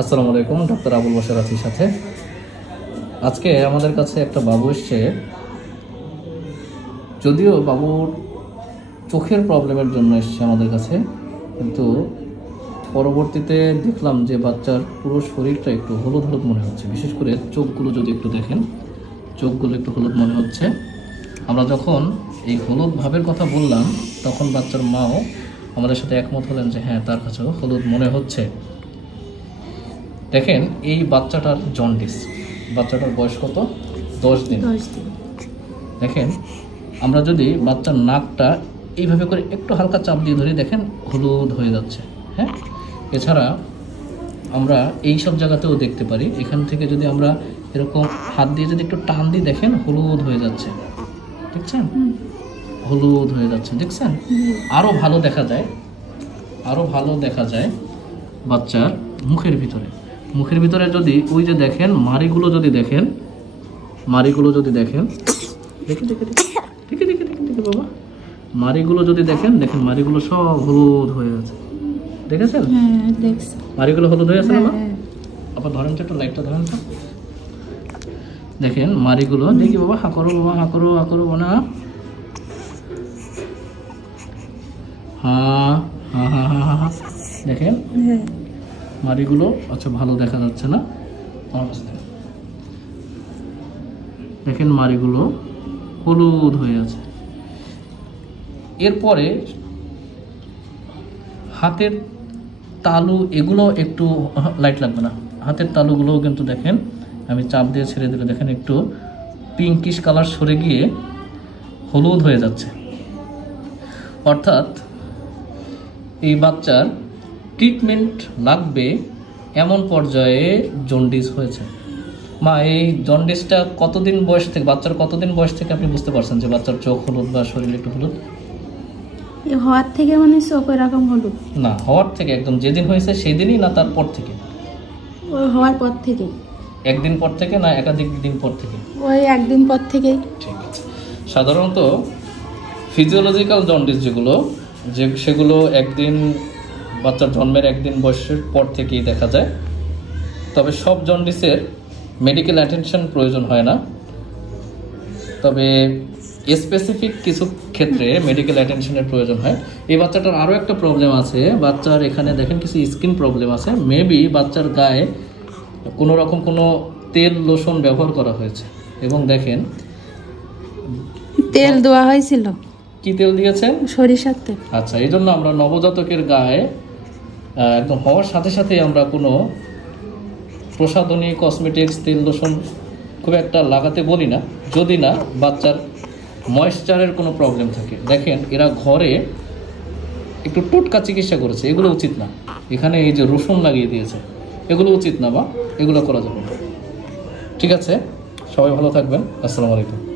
আসসালামু আলাইকুম, ডক্টর আবুল বাশার আছি সাথে। আজকে আমাদের কাছে একটা বাবু এসছে। যদিও বাবুর চোখের প্রবলেমের জন্য এসছে আমাদের কাছে, কিন্তু পরবর্তীতে দেখলাম যে বাচ্চার পুরো শরীরটা একটু হলুদ হলুদ মনে হচ্ছে। বিশেষ করে চোখগুলো যদি একটু দেখেন, চোখগুলো একটু হলুদ মনে হচ্ছে। আমরা যখন এই হলুদ ভাবের কথা বললাম, তখন বাচ্চার মাও আমাদের সাথে একমত হলেন যে হ্যাঁ, তার কাছেও হলুদ মনে হচ্ছে। দেখেন, এই বাচ্চাটার জন্ডিস। বাচ্চাটার বয়স কত? 10 দিন। দেখেন, আমরা যদি বাচ্চার নাকটা এইভাবে করে একটু হালকা চাপ দিয়ে ধরি, দেখেন হলুদ হয়ে যাচ্ছে। হ্যাঁ, এছাড়া আমরা এই সব জায়গাতেও দেখতে পারি। এখান থেকে যদি আমরা এরকম হাত দিয়ে যদি একটু টান দিই, দেখেন হলুদ হয়ে যাচ্ছে। দেখছেন, হলুদ হয়ে যাচ্ছে। দেখছেন, আরও ভালো দেখা যায়, আরও ভালো দেখা যায় বাচ্চার মুখের ভিতরে। মুখের ভিতরে যদি ওই যে দেখেন মাড়িগুলো যদি দেখেন, মাড়িগুলো যদি দেখেন, দেখে দেখে দেখে দেখে দেখে দেখে দেখে বাবা, মাড়িগুলো যদি দেখেন, দেখেন মাড়িগুলো সব হলুদ হয়ে আছে। দেখেছেন মাড়িগুলো হলুদ হয়ে আছে না? আবার ধরেন তো, একটু লাইটটা ধরেন তো, দেখেন মাড়িগুলো। দেখি বাবা, হা করো বাবা, হা করো, হা করো না, হা হা হা হা হা হা। দেখেন মাড়িগুলো, আচ্ছা ভালো দেখা যাচ্ছে না, দেখেন মাড়িগুলো হলুদ হয়ে আছে। এরপরে হাতের তালু, এগুলো একটু লাইট লাগবে না, হাতের তালুগুলোও কিন্তু দেখেন, আমি চাপ দিয়ে ছেড়ে দিলে দেখেন একটু পিঙ্কিশ কালার সরে গিয়ে হলুদ হয়ে যাচ্ছে। অর্থাৎ এই বাচ্চার ট্রিটমেন্ট লাগবে এমন পর্যায়ে জন্ডিস হয়েছে। মা, এই জন্ডিসটা কতদিন বয়স থেকে, বাচ্চার কতদিন বয়স থেকে আপনি বুঝতে পারছেন যে বাচ্চার চোখ হলুদ বা শরীর একটু হলুদ? হওয়ার থেকে মানে চোখ এরকম হলুদ না, হওয়ার থেকে একদম যেদিন হয়েছে সেই দিনই, না তারপর থেকে? ওই হওয়ার পর থেকে। একদিন পর থেকে না একাধিক দিন পর থেকে? ওই একদিন পর থেকেই। ঠিক আছে। সাধারণত ফিজিওলজিক্যাল জন্ডিস যেগুলো, সেগুলো একদিন, বাচ্চার জন্মের একদিন বয়সের পর থেকেই দেখা যায়। তবে সব জন্ডিসের মেডিকেল অ্যাটেনশন প্রয়োজন হয় না, তবে স্পেসিফিক কিছু ক্ষেত্রে মেডিকেল অ্যাটেনশনের প্রয়োজন হয়। এই বাচ্চাটার আরও একটা প্রবলেম আছে, বাচ্চার এখানে দেখেন কিছু স্কিন প্রবলেম আছে। মেবি বাচ্চার গায়ে কোনো রকম কোনো তেল লোশন ব্যবহার করা হয়েছে, এবং দেখেন তেল দেওয়া হয়েছিল। কি তেল দিয়েছেন? সরিষার তেল। আচ্ছা, এই জন্য আমরা নবজাতকের গায়ে একদম হওয়ার সাথে সাথে আমরা কোনো প্রসাধনী, কসমেটিক্স, তেল লোশন খুব একটা লাগাতে বলি না, যদি না বাচ্চার ময়েশ্চারের কোনো প্রবলেম থাকে। দেখেন, এরা ঘরে একটু টোটকা চিকিৎসা করেছে, এগুলো উচিত না। এখানে এই যে রসুন লাগিয়ে দিয়েছে, এগুলো উচিত না, বা এগুলো করা যাবে না। ঠিক আছে, সবাই ভালো থাকবেন। আসসালামু আলাইকুম।